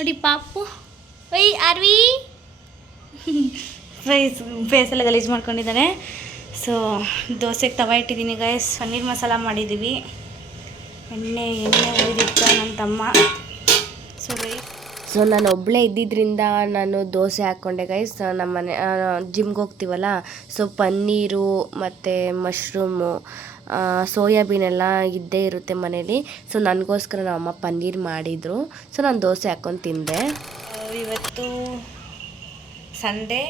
ನೋಡಿ ಪಾಪು. ಒಯ್ ಆರ್ವಿ ಫೇಸೆಲ್ಲ ಗಲೀಜು ಮಾಡ್ಕೊಂಡಿದ್ದಾನೆ. ಸೊ ದೋಸೆಗೆ ತವ ಇಟ್ಟಿದ್ದೀನಿ ಗೈಸ್. ಪನ್ನೀರ್ ಮಸಾಲ ಮಾಡಿದ್ದೀವಿ. ಎಣ್ಣೆ ಉಳಿದಿತ್ತು ನನ್ನ ತಮ್ಮ. ಸೊ ನಾನು ಒಬ್ಬಳೇ ಇದ್ದಿದ್ದರಿಂದ ನಾನು ದೋಸೆ ಹಾಕ್ಕೊಂಡೆ ಗೈಸ್. ನಮ್ಮ ಮನೆ ಜಿಮ್ಗೆ ಹೋಗ್ತೀವಲ್ಲ, ಸೊ ಪನ್ನೀರು ಮತ್ತು ಮಶ್ರೂಮು, ಸೋಯಾಬೀನ್ ಎಲ್ಲ ಇದ್ದೇ ಇರುತ್ತೆ ಮನೇಲಿ. ಸೊ ನನಗೋಸ್ಕರ ನಮ್ಮ ಅಮ್ಮ ಪನ್ನೀರ್ ಮಾಡಿದರು. ಸೊ ನಾನು ದೋಸೆ ಹಾಕ್ಕೊಂಡು ತಿಂದೆ. ಇವತ್ತು ಸಂಡೇ,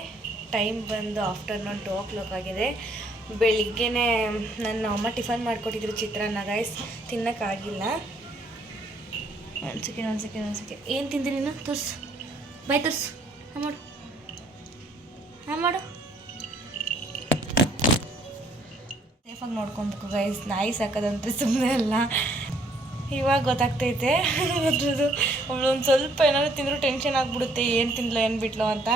ಟೈಮ್ ಬಂದು ಆಫ್ಟರ್ನೂನ್ 2 ಆಗಿದೆ. ಬೆಳಿಗ್ಗೆನೇ ನನ್ನ ಅಮ್ಮ ಟಿಫನ್ ಮಾಡಿಕೊಟ್ಟಿದ್ರು ಚಿತ್ರಾನ್ನ ಗೈಸ್. ತಿನ್ನೋಕ್ಕಾಗಿಲ್ಲ. ಒಂದು ಸೆಕೆಂಡ್ ಏನು ತಿಂದಿ ನೀನು? ತೋರಿಸು, ಬಾಯ್ ತೋರಿಸು. ಮಾಡು ಸೇಫಾಗಿ ನೋಡ್ಕೊಬೇಕು ಗೈಸ್. ನಾಯಿ ಸಾಕೋದಂದ್ರೆ ಸುಮ್ಮನೆ ಅಲ್ಲ. ಇವಾಗ ಗೊತ್ತಾಗ್ತೈತೆ ಅದ್ರದ್ದು. ಅವಳೊಂದು ಸ್ವಲ್ಪ ಏನಾದ್ರು ತಿಂದರೂ ಟೆನ್ಷನ್ ಆಗಿಬಿಡುತ್ತೆ, ಏನು ತಿಂದ್ಲೋ ಏನು ಬಿಟ್ಲೋ ಅಂತ.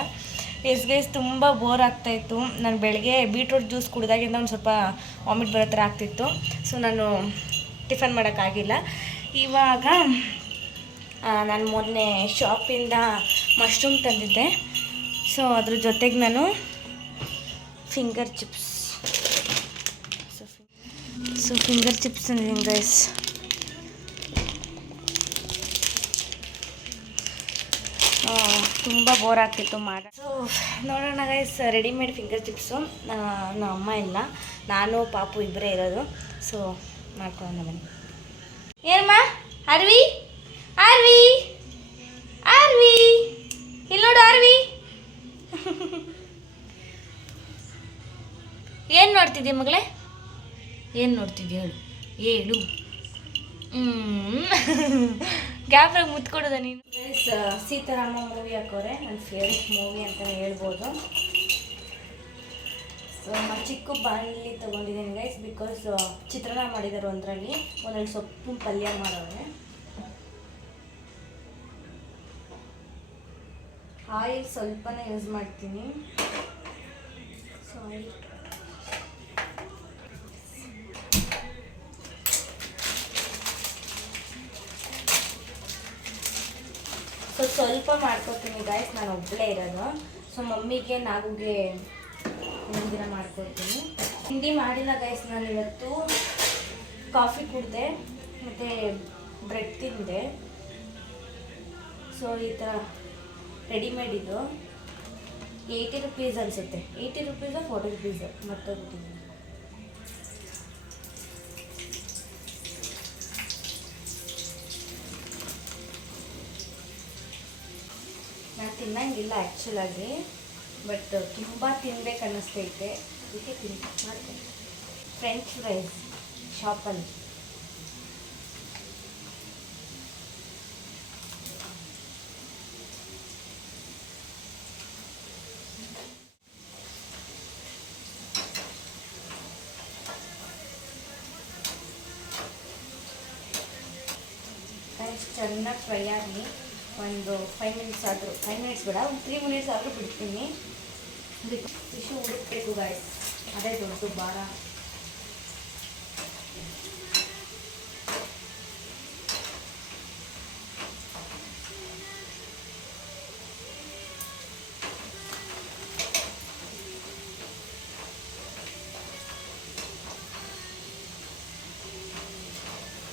ಗೈಸ್ ತುಂಬ ಬೋರ್ ಆಗ್ತಾಯಿತ್ತು. ನಾನು ಬೆಳಗ್ಗೆ ಬೀಟ್ರೂಟ್ ಜ್ಯೂಸ್ ಕುಡಿದಾಗಿಂದ ಒಂದು ಸ್ವಲ್ಪ ವಾಮಿಟ್ ಬರೋ ಥರ ಆಗ್ತಿತ್ತು. ಸೊ ನಾನು ಟಿಫನ್ ಮಾಡೋಕ್ಕಾಗಿಲ್ಲ. ಇವಾಗ ನಾನು ಮೊನ್ನೆ ಶಾಪಿಂದ ಮಶ್ರೂಮ್ ತಂದಿದ್ದೆ. ಸೊ ಅದ್ರ ಜೊತೆಗೆ ನಾನು ಫಿಂಗರ್ ಚಿಪ್ಸ್ ತಂದಿದ್ದೀನಿ ಗೈಸ್. ತುಂಬ ಬೋರ್ ಆಗ್ತಿತ್ತು ಸೊ ನೋಡೋಣ ಗೈಸ್, ರೆಡಿಮೇಡ್ ಫಿಂಗರ್ ಚಿಪ್ಸು. ನಮ್ಮ ಅಮ್ಮ ಇಲ್ಲ, ನಾನು ಪಾಪು ಇಬ್ಬರೇ ಇರೋದು. ಸೊ ಮಾಡ್ಕೊಳ್ಳೋಣ ಬನ್ನಿ. ಏನಮ್ಮ ಆರ್ವಿ ಇಲ್ಲಿ ನೋಡು ಆರ್ವಿ. ಏನು ನೋಡ್ತಿದ್ಯಾ ಮಗಳೇ? ಏನು ನೋಡ್ತಿದ್ಯಾ ಹೇಳು. ಗ್ಯಾಪ್ರಾಗ ಮುತ್ಕೊಡೋದ ನೀನು? ಸೀತಾರಾಮ ಮೂವಿ ಹಾಕೋರೆ, ನನ್ನ ಫೇವ್ರೆಟ್ ಮೂವಿ ಅಂತಲೇ ಹೇಳ್ಬೋದು. ಸೊ ನಾನು ಚಿಕ್ಕ ಬಾಣಲಿ ತೊಗೊಂಡಿದ್ದೀನಿ ಗೈಸ್, ಬಿಕಾಸ್ ಚಿತ್ರಾನ್ನ ಮಾಡಿದ್ದಾರೆ ಒಂದರಲ್ಲಿ, ಒಂದೊಂದು ಸೊಪ್ಪು ಪಲ್ಯ ಮಾಡೋರೆ. ಆಯಿಲ್ ಸ್ವಲ್ಪನೇ ಯೂಸ್ ಮಾಡ್ತೀನಿ. ಸೊ ಆಯಿಲ್ ಸ್ವಲ್ಪ ಮಾಡ್ಕೊತೀನಿ ಗೈಸ್. ನಾನು ಒಬ್ಬಳೇ ಇರೋದು. ಸೊ ಮಮ್ಮಿಗೆ ನಾಗುಗೆ ಒಂದಿನ ಮಾಡ್ಕೊಡ್ತೀನಿ. ತಿಂಡಿ ಮಾಡಿಲ್ಲ ಗೈಸ್. ನಾನು ಇವತ್ತು ಕಾಫಿ ಕುಡಿದೆ ಮತ್ತು ಬ್ರೆಡ್ ತಿಂದೆ. ಸೊ ಈ ಥರ ರೆಡಿಮೇಡ್ ಇದು 80 ರೂಪೀಸ್ ಅನಿಸುತ್ತೆ. 80 ರೂಪೀಸು 40 ರೂಪೀಸು ಮರ್ತೋಗ್ಬಿಟ್ಟಿದ್ದೀನಿ. ನಾನು ತಿನ್ನಂಗಿಲ್ಲ ಆ್ಯಕ್ಚುಲಾಗಿ, ಬಟ್ ತುಂಬ ತಿನ್ಬೇಕು ಅನ್ನಿಸ್ತೈತೆ, ಅದಕ್ಕೆ ಮಾಡ್ತೀನಿ. ಫ್ರೆಂಚ್ ಫ್ರೈಸ್ ಶಾಪಲ್ಲಿ. ಚೆನ್ನಾಗಿ ಫ್ರೈ ಆಗಲಿ. ಒಂದು 5 ಮಿನಿಟ್ಸ್ ಆದರೂ, 5 ಮಿನಿಟ್ಸ್ ಬೇಡ, ಒಂದು 3 ಮಿನಿಟ್ಸ್ ಆದರೂ ಬಿಡ್ತೀನಿ. ಫಿಶು ಹುಡುಕಬೇಕು ಗಾಯ್ಸ್, ಅದೇ ದೊಡ್ಡ ಭಾರ.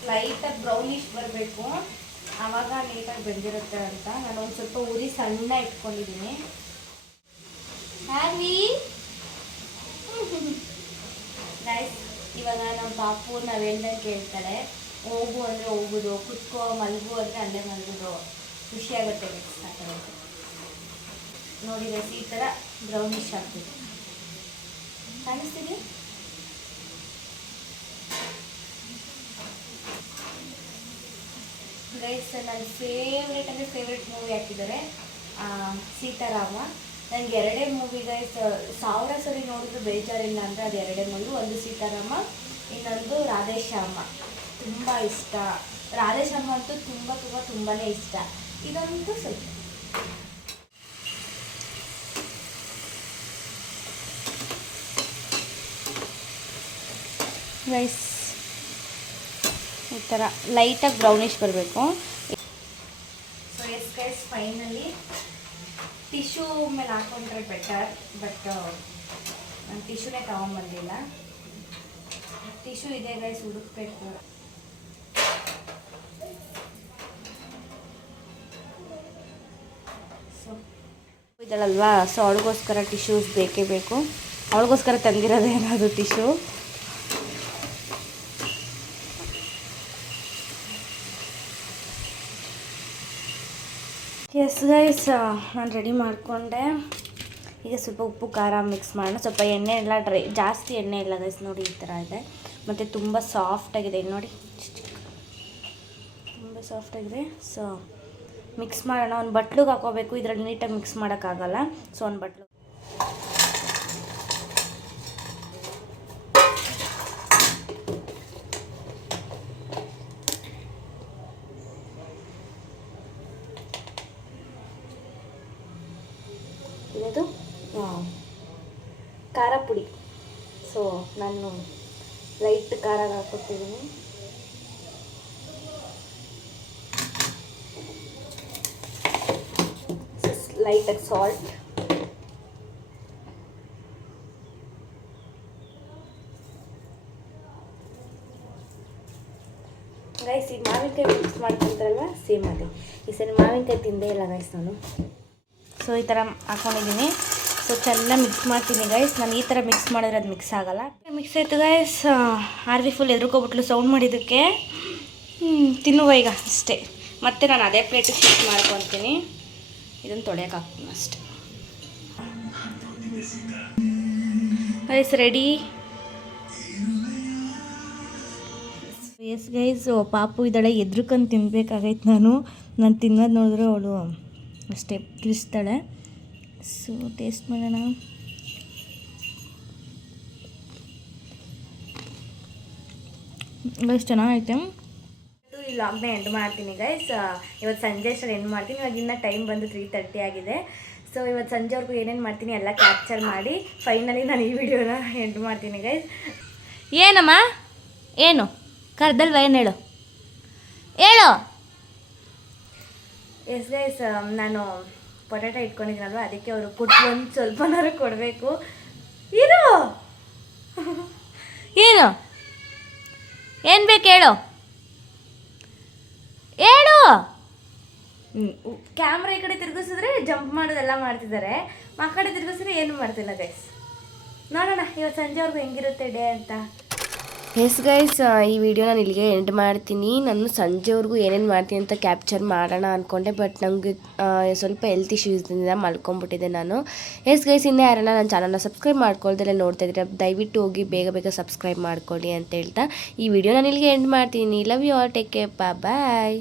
ಲೈಟಾಗಿ ಬ್ರೌನಿಶ್ ಬರಬೇಕು, ಆವಾಗ ನೀಟಾಗಿ ಬೆಂದಿರುತ್ತೆ ಅಂತ. ನಾನು ಒಂದು ಸ್ವಲ್ಪ ಉರಿ ಸಣ್ಣ ಇಟ್ಕೊಂಡಿದ್ದೀನಿ. ಗೈಸ್ ಇವಾಗ ನಮ್ಮ ಪಾಪು ನಾವು ಹೇಳ್ದಂಗೆ ಕೇಳ್ತಾಳೆ. ಹೋಗು ಅಂದರೆ ಹೋಗೋದು, ಕುತ್ಕೋ ಮಲಗು ಅಂದರೆ ಅಲ್ಲೇ ಮಲಗೋದು. ಖುಷಿಯಾಗುತ್ತೆ ಗೈಸ್ ಆ ಥರ. ನೋಡಿ ಗೈಸ್, ಈ ಥರ ಬ್ರೌನಿಶ್ ಆಗ್ತಿದೆ, ಕಾಣಿಸ್ತಿದೆ. ಗೈಸ್ ನನ್ನ ಫೇವ್ರೇಟ್ ಅಂದರೆ ಫೇವ್ರೇಟ್ ಮೂವಿ ಹಾಕಿದ್ದಾರೆ ಸೀತಾರಾಮ. ನನಗೆ 2 ಮೂವಿ ಗೈಸ್, 1000 ಸರಿ ನೋಡಿದ್ರು ಬೇಜಾರಿಲ್ಲ ಅಂದರೆ ಅದು 2 ಮೂವಿ. ಒಂದು ಸೀತಾರಾಮ, ಇನ್ನೊಂದು ರಾಧೇಶ್ಯಾಮ. ತುಂಬ ಇಷ್ಟ. ರಾಧೇಶ್ಯಾಮ ಅಂತೂ ತುಂಬಾ ಇಷ್ಟ. ಇದಂತೂ ಸ್ವಲ್ಪ ಗೈಸ್ ಈ ಥರ ಲೈಟಾಗಿ ಬ್ರೌನಿಶ್ ಬರಬೇಕು. So yes guys, finally tissue ಮೇಲೆ ಹಾಕೊಂಡ್ರೆ ಬೆಟರ್, ಬಟ್ ನಾನು ಟಿಶ್ಯೂನೇ ತೊಗೊಂಬಂದಿಲ್ಲ. ಟಿಶ್ಯೂ ಇದೆ ಗೈಸ್, ಹುಡುಕ್ಬೇಕು. ಸೊ ಇದಳಲ್ವಾ, ಸೊ ಅವಳಿಗೋಸ್ಕರ ಟಿಶ್ಯೂಸ್ ಬೇಕೇ ಬೇಕು. ಅವಳಿಗೋಸ್ಕರ ತಂದಿರೋದೇ ಏನಾದರೂ ಟಿಶ್ಯೂ. ಎಸ್ ಗೈಸ್, ನಾನು ರೆಡಿ ಮಾಡಿಕೊಂಡೆ. ಈಗ ಸ್ವಲ್ಪ ಉಪ್ಪು ಖಾರ ಮಿಕ್ಸ್ ಮಾಡೋಣ. ಸ್ವಲ್ಪ ಎಣ್ಣೆ ಎಲ್ಲ ಜಾಸ್ತಿ ಎಣ್ಣೆ ಇಲ್ಲ ಗೈಸ್, ನೋಡಿ ಈ ಥರ ಇದೆ. ಮತ್ತು ತುಂಬ ಸಾಫ್ಟಾಗಿದೆ ನೋಡಿ, ತುಂಬ ಸಾಫ್ಟಾಗಿದೆ. ಸೊ ಮಿಕ್ಸ್ ಮಾಡೋಣ. ಒಂದು ಬಟ್ಲಿಗೆ ಹಾಕೋಬೇಕು, ಇದರಲ್ಲಿ ನೀಟಾಗಿ ಮಿಕ್ಸ್ ಮಾಡೋಕ್ಕಾಗಲ್ಲ. ಸೊ ಒಂದು ಬಟ್ಲು ಇದು ಖಾರ ಪುಡಿ. ಸೊ ನಾನು ಲೈಟ್ ಖಾರ ಹಾಕ್ಕೊತಿದ್ದೀನಿ. ಲೈಟಾಗಿ ಸಾಲ್ಟ್. ಗೈಸ್, ಈಗ ಮಾವಿನಕಾಯಿ ಮಿಕ್ಸ್ ಮಾಡ್ಕೊಂತಾರಲ್ವ, ಸೇಮ್ ಅದೇ. ಈ ಸರಿ ಮಾವಿನಕಾಯಿ ತಿಂದೇ ಇಲ್ಲ ಗೈಸ್ ನಾನು. ಸೊ ಈ ಥರ ಹಾಕ್ಕೊಂಡಿದ್ದೀನಿ. ಸೊ ಚೆನ್ನಾಗಿ ಮಿಕ್ಸ್ ಮಾಡ್ತೀನಿ ಗೈಸ್. ನಾನು ಈ ಥರ ಮಿಕ್ಸ್ ಮಾಡಿದ್ರೆ ಅದು ಮಿಕ್ಸ್ ಆಗೋಲ್ಲ. ಮಿಕ್ಸ್ ಆಯಿತು ಗೈಸ್. ಆರ್ವಿ ಫುಲ್ ಎದ್ರುಕೊಬಿಟ್ಲು ಸೌಂಡ್ ಮಾಡಿದ್ದಕ್ಕೆ. ತಿನ್ನುವ ಈಗ ಅಷ್ಟೇ. ಮತ್ತು ನಾನು ಅದೇ ಪ್ಲೇಟಿಗೆ ಶಿಫ್ಟ್ ಮಾಡ್ಕೊತೀನಿ. ಇದನ್ನು ತೊಳೆಯೋಕೆ ಹಾಕ್ತೀನಿ ಅಷ್ಟೆ ಗೈಸ್. ರೆಡಿ. ಎಸ್ ಗೈಸ್, ಪಾಪು ಇದ್ದಾಳೆ, ಎದ್ರುಕೊಂಡು ತಿನ್ಬೇಕಾಗೈತೆ. ನಾನು ತಿನ್ನೋದು ನೋಡಿದ್ರೆ ಅವಳು ಅಷ್ಟೇ ಕಿರಿಸ್ತಾಳೆ. ಸೊ ಟೇಸ್ಟ್ ಮಾಡೋಣ. ಗೈಸ್ ಚೆನ್ನಾಗೈತೆ. ಈ ಲಾಗ್ನ ಎಂಡ್ ಮಾಡ್ತೀನಿ ಗೈಸ್. ಇವತ್ತು ಸಂಜೆ ಅಷ್ಟರಲ್ಲಿ ಎಂಡ್ ಮಾಡ್ತೀನಿ. ಇವಾಗ ಇನ್ನೂ ಟೈಮ್ ಬಂದು 3:30 ಆಗಿದೆ. ಸೊ ಇವತ್ತು ಸಂಜೆವರೆಗೂ ಏನೇನು ಮಾಡ್ತೀನಿ ಎಲ್ಲ ಕ್ಯಾಪ್ಚರ್ ಮಾಡಿ ಫೈನಲಿ ನಾನು ಈ ವಿಡಿಯೋನ ಎಂಡ್ ಮಾಡ್ತೀನಿ ಗೈಸ್. ಏನಮ್ಮ ಏನು ಕರ್ದಲ್ವ, ಏನು ಹೇಳು ಹೇಳು. ಎಸ್ ಗೈಸ್, ನಾನು ಪೊಟ್ಯಾಟೊ ಇಟ್ಕೊಂಡಿದ್ದೀನಲ್ವ, ಅದಕ್ಕೆ ಅವರು ಕೊಟ್ಟು ಒಂದು ಸ್ವಲ್ಪನಾದ್ರು ಕೊಡಬೇಕು. ಇರು, ಏನು ಏನು ಬೇಕು ಹೇಳು ಹೇಳು. ಕ್ಯಾಮ್ರಾ ಈ ಕಡೆ ತಿರುಗಿಸಿದ್ರೆ ಜಂಪ್ ಮಾಡೋದೆಲ್ಲ ಮಾಡ್ತಿದ್ದಾರೆ, ಆ ಕಡೆ ತಿರುಗಿಸಿದ್ರೆ ಏನು ಮಾಡ್ತಿಲ್ಲ ಗೈಸ್. ನೋಡೋಣ ಇವತ್ತು ಸಂಜೆವರೆಗೂ ಹೆಂಗಿರುತ್ತೆ ಡೇ ಅಂತ. ಎಸ್ ಗೈಸ್, ಈ ವಿಡಿಯೋ ನಾನು ಇಲ್ಲಿಗೆ ಎಂಡ್ ಮಾಡ್ತೀನಿ. ನಾನು ಸಂಜೆವರೆಗೂ ಏನೇನು ಮಾಡ್ತೀನಿ ಅಂತ ಕ್ಯಾಪ್ಚರ್ ಮಾಡೋಣ ಅಂದ್ಕೊಂಡೆ, ಬಟ್ ನನಗೆ ಸ್ವಲ್ಪ ಹೆಲ್ತ್ ಇಶ್ಯೂಸಿಂದ ಮಲ್ಕೊಂಡ್ಬಿಟ್ಟಿದ್ದೆ ನಾನು. ಎಸ್ ಗೈಸ್, ಇನ್ನೂ ಯಾರನ್ನ ನನ್ನ ಚಾನಲ್ನ ಸಬ್ಸ್ಕ್ರೈಬ್ ಮಾಡ್ಕೊಳ್ದೆಲ್ಲ ನೋಡ್ತಾ ಇದ್ರೆ ದಯವಿಟ್ಟು ಹೋಗಿ ಬೇಗ ಸಬ್ಸ್ಕ್ರೈಬ್ ಮಾಡ್ಕೊಳ್ಳಿ ಅಂತ ಹೇಳ್ತಾ ಈ ವಿಡಿಯೋ ನಾನು ಇಲ್ಲಿಗೆ ಎಂಡ್ ಮಾಡ್ತೀನಿ. Love you all, take care, bye.